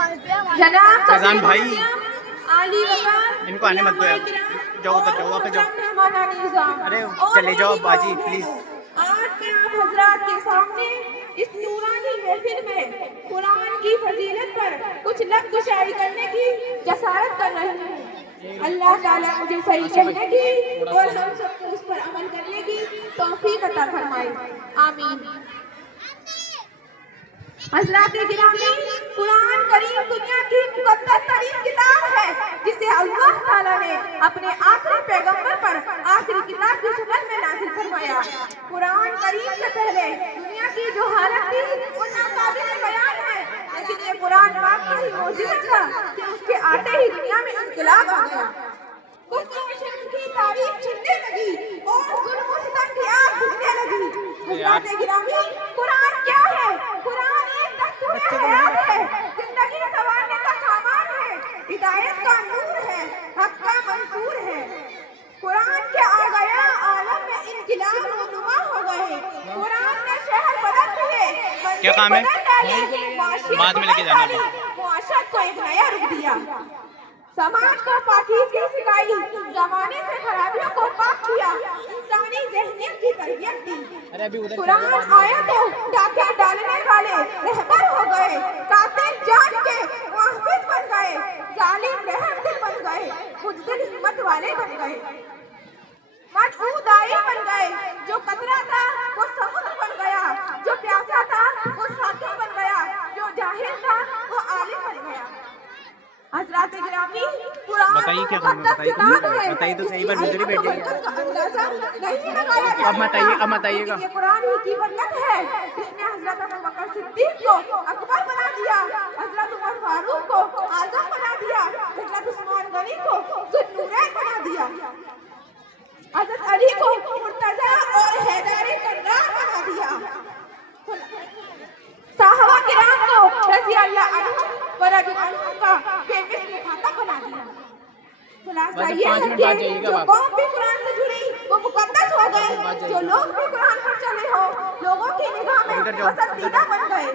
जनाब फैजान भाई आली वकार इनको आने मत दो यार, जाओ उधर जाओ, वापस जाओ। अरे चले जाओ बाजी प्लीज। आज मैं आप हजरात के सामने इस नूरानी महफिल में कुरान की फजीलत पर कुछ लफ्ज़ शायरी करने की जसारत कर रही हूँ। अल्लाह ताला मुझे सही कहने की और हम सबको उस पर अमल करने की तौफीक अता फरमाए, आमीन। हज़रात गिरामी, कुरान करीम दुनिया की मुक़द्दस तरीन किताब है जिसे अल्लाह ताला ने अपने आखिरी पैगंबर पर आखिरी किताब की शक्ल में नाज़िल फरमाया। कुरान करीम से पहले दुनिया की जो हालत थी वो नाकाबिल बयान है, लेकिन ये कुरान पाक का ही मौजूद था कि उसके आते ही दुनिया में इनकलाब आ गया। की तारीफ छिनने लगी और जुल्म और सितम की आग बुझने लगी। हज़रात गिरामी, कुरान क्या है? कुरान एक दस्तूर हयात है, जिंदगी संवारने का सामान है, हिदायत का नूर है, हक का मंसूर है। कुरान के आ गया आलम में इनकिलाब नुमा हो गए। कुरान ने शहर बदल दिए, क्या काम है? बाद में लेके जाना। मुआशरत को एक नया रुख दिया, समाज को पाकीज़गी सिखाई, ज़माने से खराबियों को पाक किया, इंसानी ज़हनियत की तरबियत दी। कुरान आया तो डाके डालने वाले रहबर हो गए, कातिल जान के मुहफ़िज़ बन गए, जालिम रहमदिल बन गए, मुजदिल हिम्मत वाले बन गए, मजबूदाई बन गए। जो कतरा था वो समुद्र बन गया, जो प्यासा था वो साकी बन गया, जो जाहिल था वो आलिम बन गया। हज़रात गिरामी, कुरान बताइए क्या काम है? बताइए तो सही, पर गुजरी बैठ जाइए। अब बताइएगा। ये कुरान ही की बरकत है जिसने हज़रत अबू बकर सिद्दीक़ को अकबर बना दिया, हज़रत उमर फारूक को आज़म बना दिया, हज़रत उस्मान गनी को ज़ुन्नूरैन बना दिया, हज़रत अली को मुर्तज़ा और हैदर कर्रार बना दिया, साहबा किराम को रज़ी अल्लाह अन्हुम व रज़ी अन्हुम का बेमिसल मुखातब बना दिया। खुलासा ये है कि जो कौम भी कुरान से जुड़ी वो मुकद्दस हो गई, जो लोग भी कुरान पर चले हो लोगों की निगाह में पसंदीदा बन गए।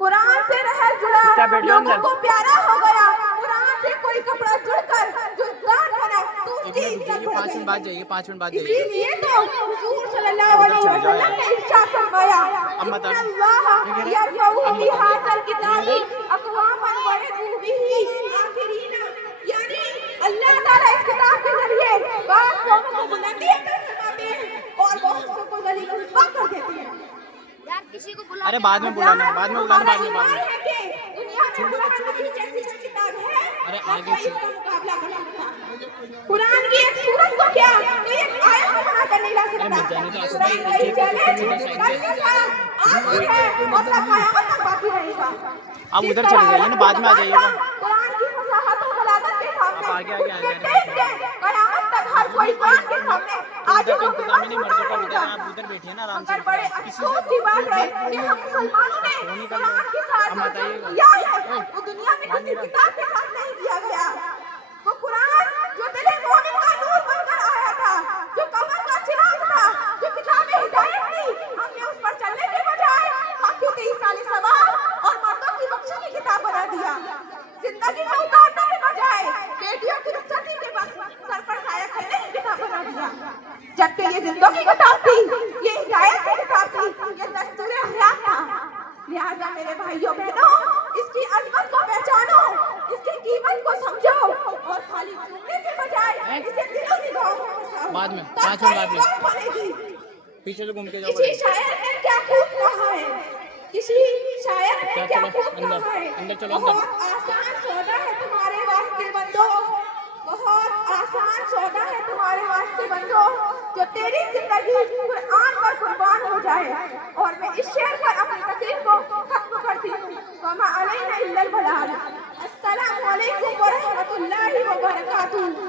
कुरान से रहर जुड़ा लोगों को प्यारा हो गया, कुरान से कोई कपड़ा जुड़कर जुल्फदार बना तो उसकी इज्जत बढ़ गई। 5 मिनट बाद इसीलिए तो हुजूर सल्लल्लाहु अलैहि वसल्लम ने इरशाद फरमाया, इन्नल्लाह यरफ़उ बिहाज़ल किताबी अक़वामन व यदऊ बिही आखिरीन, यानी अल्लाह ताला इस किताब के जरिए बात कौमों को बुलंदी अता फरमाते हैं और बहुत को ज़लील व रुस्वा कर देते हैं। यार किसी को बुला, अरे बाद में बुलाना दुनिया में किताब है, अरे आगे इसका मुकाबला कर सकता। कुरान की एक सूरत को क्या एक आयत को बना कर नहीं ला सकता। कुरान का ये चैलेंज आज है और क़यामत तक बाकी रहेगा। आप उधर चले जाइए ना, बाद में आ जाइएगा। कुरान की फसाहत और बलागत के सामने आगे क़यामत तक हर कोई कुरान के सामने आज आप उधर बैठिए ना आराम से। बड़े अफसोस की बात है कि हम मुसलमानों ने कुरान के साथ किया है वो दुनिया में किसी किताब के साथ नहीं किया गया। वो कुरान जो दिल मोमिन का नूर बनकर आया था, जो कमर का चिराग था, जो किताब हिदायत थी, हमने उस पर चलने के बजाय बाकी 23 साल सवाब और मर्दों की बख्शी की किताब बना दिया। जिंदगी में उतारने के बजाय बेटियों की रुखसती के सर पर साया करने की किताब बना दिया, जबकि ये जिंदगी की किताब थी, ये हिदायत की किताब थी, ये दस्तूर हयात था। लिहाजा मेरे भाइयों बहनों, इसकी अजमत को पहचानो, इसकी कीमत को समझो और खाली सुनने के बजाय इसे दिलों निगाहों में बसाओ। बाद में 5 मिनट बाद में बनेगी। पीछे से घूम के जाओ। किसी शायर ने क्या खूब कहा है, किसी शायर ने क्या खूब कहा है, अंदर चलो, बहुत आसान सौदा है तुम्हारे वास्ते बंदो, बहुत आसान सौदा है तुम्हारे वास्ते बंदो, जो तेरी जिंदगी कुरान पर कुर्बान हो जाए। और मैं इस शेर पर अपनी तकरीर को खत्म करती हूँ। वमा अलैना इल्लल बलाग। अस्सलामु अलैकुम व रहमतुल्लाहि व बरकातुहू।